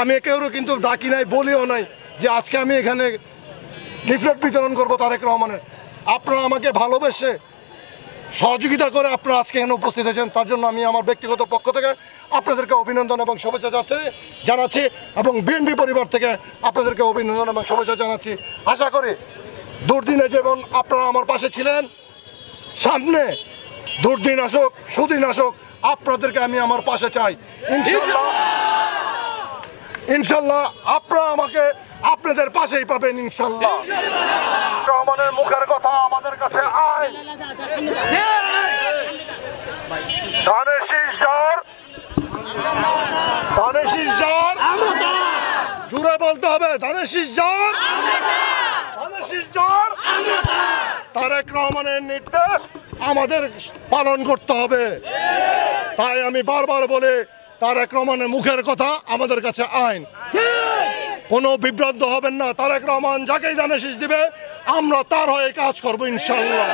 আমি কেউ কিন্তু ডাকি নাই, বলিও নাই যে আজকে আমি এখানে লিফলেট বিতরণ করবো তারেক রহমানের। আপনারা আমাকে ভালোবেসে সহযোগিতা করে আপনারা আজকে এখানে উপস্থিত হয়েছেন, তার জন্য আমি আমার ব্যক্তিগত পক্ষ থেকে আপনাদেরকে অভিনন্দন এবং শুভেচ্ছা জানাচ্ছি এবং বিএনপি পরিবার থেকে আপনাদেরকে অভিনন্দন এবং শুভেচ্ছা জানাচ্ছি। আশা করি দুর্দিনে যেমন আপনারা আমার পাশে ছিলেন, সামনে দুর্দিন আসুক সুদিন আসুক আপনাদেরকে আমি আমার পাশে চাই। ইনশাল্লাহ আপনারা আমাকে আপনাদের পাশেই পাবেন ইনশাল্লাহ। রহমানের মুখের কথা আমাদের কাছে আয়, ধানের শীষ যার, ধানের শীষ যার, জুড়ে বলতে হবে ধানের শীষ যার, ধানের শীষ যার। তারেক রহমানের নির্দেশ আমাদের পালন করতে হবে। তাই আমি বারবার বলে তারেক রহমানের মুখের কথা আমাদের কাছে আইন। কোনো বিভ্রান্ত হবেন না, তারেক রহমান যাকেই ধানের শীষ দিবে আমরা তার হয়ে কাজ করবো ইনশাল্লাহ।